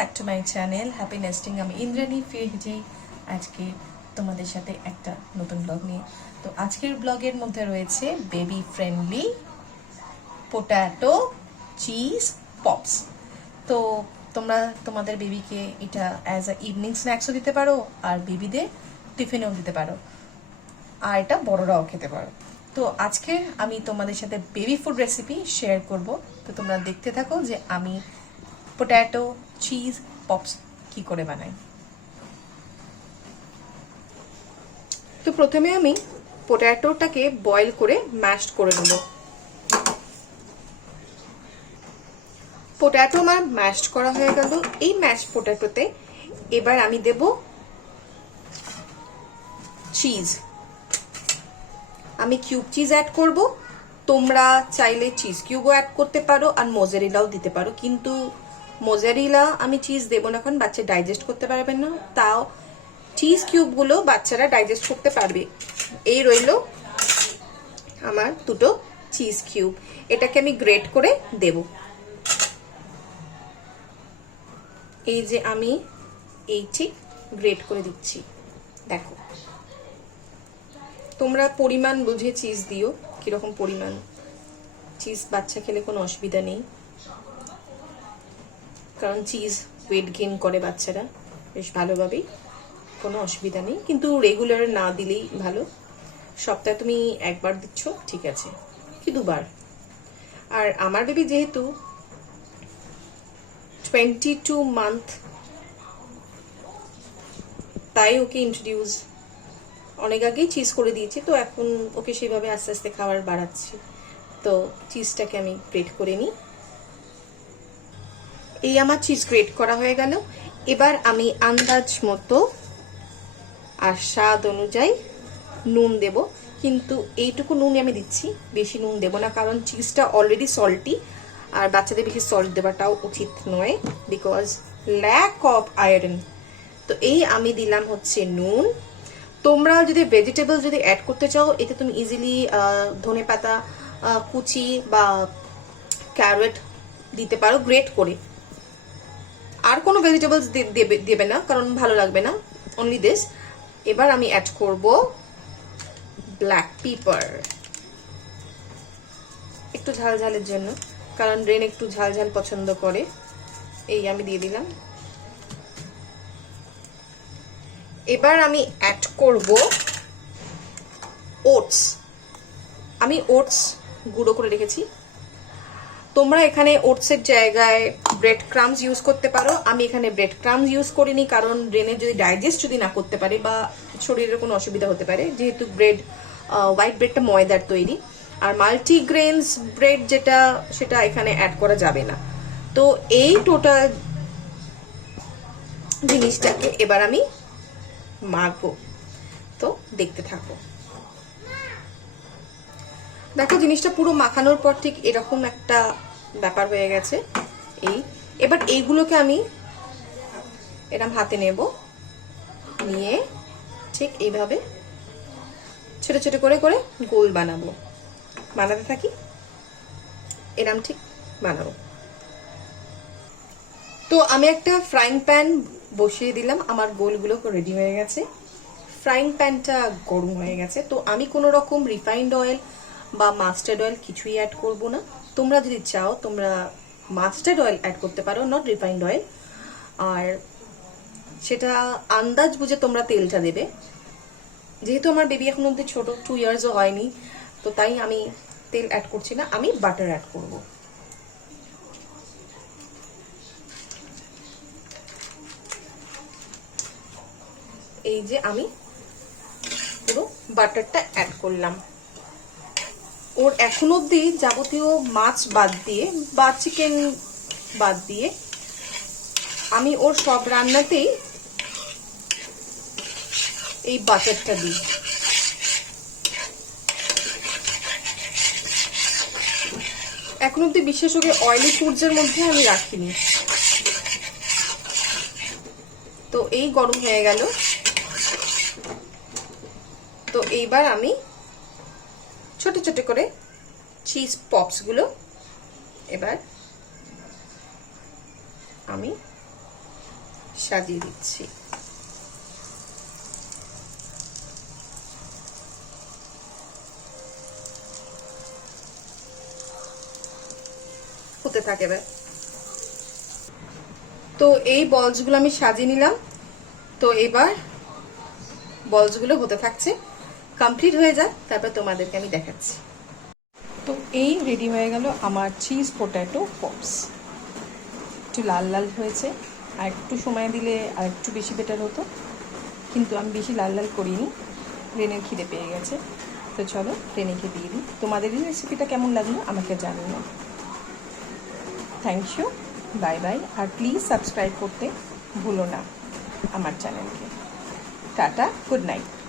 Back to my channel happy nesting. আমি ইন্দ্রাণী ফিরছি আজকে তোমাদের সাথে একটা নতুন ব্লগ নিয়ে। তো আজকের ব্লগের মধ্যে রয়েছে baby friendly potato cheese pops. তো তোমরা তোমাদের বেবিকে এটা অ্যাজ আ ইভিনিং স্ন্যাক্সও দিতে পারো, আর বেবিদের টিফিনেও দিতে পারো, আর এটা বড়রাও খেতে পারো। তো আজকে আমি তোমাদের সাথে বেবি ফুড রেসিপি শেয়ার করব। তো তোমরা দেখতে থাকো যে আমি পোট্যাটো চিজ পপস কি করে বানাই। তো প্রথমে আমি পোট্যাটোটাকে বয়েল করে ম্যাশড করে নেব। পোট্যাটো আমার ম্যাশড করা হয়ে গেল। এই ম্যাশড পোট্যাটোতে এবার আমি দেব চিজ। আমি কিউব চিজ অ্যাড করব। তোমরা চাইলে চিজ কিউবও অ্যাড করতে পারো আর মোজারেলাও দিতে পারো, কিন্তু মোজারেলা আমি চিজ দেবো না, কারণ বাচ্চা ডাইজেস্ট করতে পারবেন না। তাও চিজ কিউবগুলো বাচ্চারা ডাইজেস্ট করতে পারবে। এই রইল আমার দুটো চিজ কিউব। এটাকে আমি গ্রেট করে দেব। এই যে আমি এই ঠিক গ্রেট করে দিচ্ছি। দেখো, তোমরা পরিমাণ বুঝে চিজ দিও, কিরকম পরিমাণ। চিজ বাচ্চা খেলে কোনো অসুবিধা নেই, কারণ চিজ ওয়েট গেইন করে বাচ্চারা বেশ ভালোভাবেই, কোনো অসুবিধা নেই। কিন্তু রেগুলার না দিলেই ভালো। সপ্তাহে তুমি একবার দিচ্ছ ঠিক আছে, কি দুবার। আর আমার বেবি যেহেতু 22 মান্থ, তাই ওকে ইন্ট্রোডিউস অনেক আগেই চিজ করে দিয়েছি। তো এখন ওকে সেভাবে আস্তে আস্তে খাবার বাড়াচ্ছি। তো চিজটাকে আমি গ্রেট করে নিই। এই আমার চিজ গ্রেট করা হয়ে গেল। এবার আমি আন্দাজ মতো আর স্বাদ অনুযায়ী নুন দেব, কিন্তু এইটুকু নুন আমি দিচ্ছি, বেশি নুন দেব না, কারণ চিজটা অলরেডি সল্টি আর বাচ্চাদের বেশি সল্ট দেওয়াটাও উচিত নয়, বিকজ ল্যাক অফ আয়রন। তো এই আমি দিলাম হচ্ছে নুন। তোমরা যদি ভেজিটেবল যদি অ্যাড করতে চাও, এতে তুমি ইজিলি ধনে পাতা কুচি বা ক্যারট দিতে পারো গ্রেট করে। আর কোনো ভেজিটেবলস দেবে না, কারণ ভালো লাগবে না, অনলি দিস। এবার আমি অ্যাড করব ব্ল্যাক পেপার, একটু ঝাল ঝালের জন্য, কারণ রেন একটু ঝাল ঝাল পছন্দ করে। এই আমি দিয়ে দিলাম। এবার আমি অ্যাড করব ওটস। আমি ওটস গুঁড়ো করে রেখেছি। তোমরা এখানে ওটসের জায়গায় ব্রেড ক্রামস ইউজ করতে পারো। আমি এখানে ব্রেড ক্রামস ইউজ করিনি, কারণ রেনের যদি ডাইজেস্ট যদি না করতে পারে বা শরীরের কোনো অসুবিধা হতে পারে, যেহেতু ব্রেড হোয়াইট ব্রেডটা ময়দার তৈরি। আর মাল্টিগ্রেনস ব্রেড যেটা, সেটা এখানে অ্যাড করা যাবে না। তো এই টোটাল জিনিসটাকে এবার আমি মাখবো। তো দেখতে থাকো। দেখো, জিনিসটা পুরো মাখানোর পর ঠিক এরকম একটা ব্যাপার হয়ে গেছে। এবার এইগুলোকে আমি এরকম হাতে নেব, নিয়ে ঠিক এইভাবে ছোট ছোট করে করে গোল বানাবো। বানাতে থাকি, এরকম ঠিক বানাবো। তো আমি একটা ফ্রাইং প্যান বসিয়ে দিলাম। আমার গোলগুলো রেডি হয়ে গেছে। ফ্রাইং প্যানটা গরম হয়ে গেছে। তো আমি কোনো রকম রিফাইন্ড অয়েল বা মাস্টার্ড অয়েল কিছুই অ্যাড করব না। তোমরা যদি চাও তোমরা মাস্টার্ড অয়েল অ্যাড করতে পারো, নট রিফাইন্ড অয়েল। আর সেটা আন্দাজ বুঝে তোমরা তেলটা দেবে। যেহেতু আমার বেবি এখন অব্দি ছোট, 2 ইয়ার্সও হয়নি, তো তাই আমি তেল অ্যাড করছি না, আমি বাটার অ্যাড করব। এই যে আমি পুরো বাটারটা অ্যাড করলাম। ওর এখন অব্দি যাবতীয় মাছ বাদ দিয়ে বা চিকেন বাদ দিয়ে আমি ওর সব রান্নাতেই এই বাটারটা দিই। এখন অব্দি বিশেষ করে অয়েলি ফুডসের মধ্যে আমি রাখিনি। তো এই গরম হয়ে গেল। তো এইবার আমি ছোট ছোট করে চিজ পপসগুলো এবার আমি সাজিয়ে দিচ্ছি। হতে থাকে এবার। তো এই বলসগুলো আমি সাজিয়ে নিলাম। তো এবার বলসগুলো হতে থাকছে, কমপ্লিট হয়ে যায়, তারপর তোমাদেরকে আমি দেখাচ্ছি। তো এই রেডি হয়ে গেল আমার চিজ পটেটো পপস। একটু লাল লাল হয়েছে, আর একটু সময় দিলে আর একটু বেশি বেটার হতো, কিন্তু আমি বেশি লাল লাল করিনি, রেনের খিদে পেয়ে গেছে। তো চলো রেনেকে দিয়ে দিই। তোমাদের এই রেসিপিটা কেমন লাগলো আমাকে জানিও। Thank you, bye bye. আর প্লিজ সাবস্ক্রাইব করতে ভুলো না আমার চ্যানেলকে। Tata, good night.